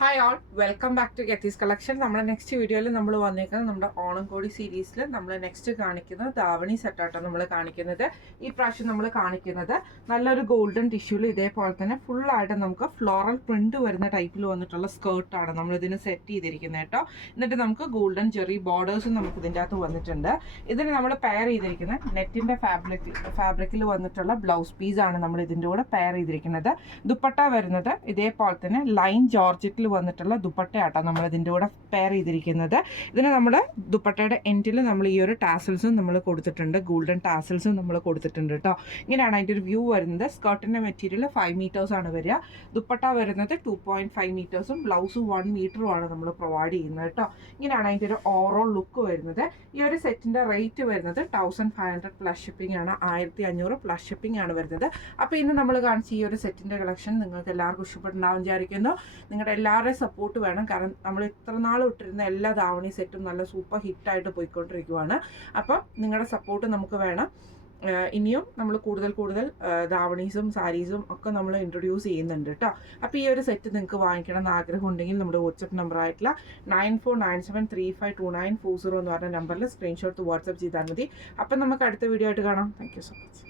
Hi all, welcome back to Gethees collection. നമ്മുടെ next വീഡിയോയിൽ നമ്മൾ വന്നേക്കുന്നത് നമ്മുടെ ഓണംകോടി സീരീസിൽ നമ്മൾ നെക്സ്റ്റ് കാണിക്കുന്നത് ധാവണി സെറ്റാട്ടോ നമ്മൾ കാണിക്കുന്നത്. ഈ പ്രാവശ്യം നമ്മൾ കാണിക്കുന്നത് നല്ലൊരു ഗോൾഡൻ ടിഷ്യൂവിൽ ഇതേപോലെ തന്നെ ഫുള്ളായിട്ട് നമുക്ക് ഫ്ലോറൽ പ്രിന്റ് വരുന്ന ടൈപ്പിൽ വന്നിട്ടുള്ള സ്കേർട്ടാണ് നമ്മളിതിന് സെറ്റ് ചെയ്തിരിക്കുന്നത് കേട്ടോ. എന്നിട്ട് നമുക്ക് ഗോൾഡൻ ജെറി ബോർഡേഴ്സും നമുക്ക് ഇതിൻ്റെ അകത്ത് വന്നിട്ടുണ്ട്. ഇതിന് നമ്മൾ പെയർ ചെയ്തിരിക്കുന്നത് നെറ്റിൻ്റെ ഫാബ്രിക്കിൽ വന്നിട്ടുള്ള ബ്ലൗസ് പീസാണ് നമ്മൾ ഇതിൻ്റെ കൂടെ പെയർ ചെയ്തിരിക്കുന്നത്. ദുപ്പട്ട വരുന്നത് ഇതേപോലെ തന്നെ ലൈൻ ജോർജറ്റിൽ വന്നിട്ടുള്ള ദുപ്പട്ടയാട്ടോ നമ്മൾ ഇതിൻ്റെ കൂടെ പെയർ ചെയ്തിരിക്കുന്നത്. ഇതിന് നമ്മൾ ദുപ്പട്ടയുടെ എൻഡിൽ നമ്മൾ ഈ ഒരു ടാസൽസും നമ്മൾ കൊടുത്തിട്ടുണ്ട്, ഗോൾഡൻ ടാസൽസും നമ്മൾ കൊടുത്തിട്ടുണ്ട് കേട്ടോ. ഇങ്ങനെയാണ് അതിൻ്റെ ഒരു വ്യൂ വരുന്നത്. സ്കർട്ടിൻ്റെ മെറ്റീരിയൽ 5 മീറ്റേഴ്സാണ് വരിക. ദുപ്പട്ട വരുന്നത് 2.5 മീറ്റേഴ്സും ബ്ലൗസ് 1 മീറ്ററുമാണ് നമ്മൾ പ്രൊവൈഡ് ചെയ്യുന്നത് കേട്ടോ. ഇങ്ങനെയാണ് അതിൻ്റെ ഒരു ഓവറോൾ ലുക്ക് വരുന്നത്. ഈ ഒരു സെറ്റിൻ്റെ റേറ്റ് വരുന്നത് 1500 പ്ലസ് ഷിപ്പിംഗ് ആണ്, 1500 പ്ലസ് ഷിപ്പിംഗ് ആണ് വരുന്നത്. അപ്പോൾ ഇന്ന് നമ്മൾ കാണിച്ച ഈ ഒരു സെറ്റിൻ്റെ കളക്ഷൻ നിങ്ങൾക്ക് എല്ലാവർക്കും ഇഷ്ടപ്പെട്ടുണ്ടാവും വിചാരിക്കുന്നു. നിങ്ങളുടെ എല്ലാവരുടെയും സപ്പോർട്ട് വേണം, കാരണം നമ്മൾ ഇത്ര നാൾ ഇട്ടിരുന്ന എല്ലാ ധാവണി സെറ്റും നല്ല സൂപ്പർ ഹിറ്റായിട്ട് പോയിക്കൊണ്ടിരിക്കുവാണ്. അപ്പം നിങ്ങളുടെ സപ്പോർട്ട് നമുക്ക് വേണം. ഇനിയും നമ്മൾ കൂടുതൽ ധാവണീസും സാരീസും ഒക്കെ നമ്മൾ ഇൻട്രൊഡ്യൂസ് ചെയ്യുന്നുണ്ട് കേട്ടോ. അപ്പോൾ ഈ ഒരു സെറ്റ് നിങ്ങൾക്ക് വാങ്ങിക്കണം എന്ന് ആഗ്രഹം ഉണ്ടെങ്കിൽ നമ്മുടെ വാട്സപ്പ് നമ്പർ ആയിട്ടുള്ള 9497352940 എന്ന് പറഞ്ഞ നമ്പറിൽ സ്ക്രീൻഷോട്ട് വാട്സപ്പ് ചെയ്താൽ മതി. അപ്പം നമുക്ക് അടുത്ത വീഡിയോ ആയിട്ട് കാണാം. Thank you so much.